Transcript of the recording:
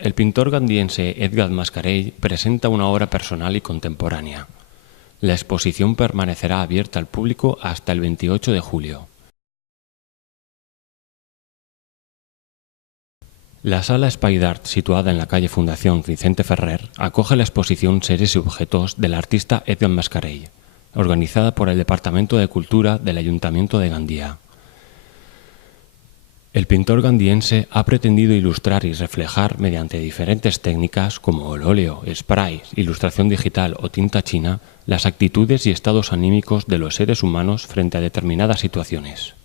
El pintor gandiense Edgar Mascarell presenta una obra personal y contemporánea. La exposición permanecerá abierta al público hasta el 28 de julio. La sala Spider-Art, situada en la calle Fundación Vicente Ferrer, acoge la exposición Seres y objetos del artista Edgar Mascarell, organizada por el Departamento de Cultura del Ayuntamiento de Gandía. El pintor gandiense ha pretendido ilustrar y reflejar mediante diferentes técnicas como el óleo, sprays, ilustración digital o tinta china las actitudes y estados anímicos de los seres humanos frente a determinadas situaciones.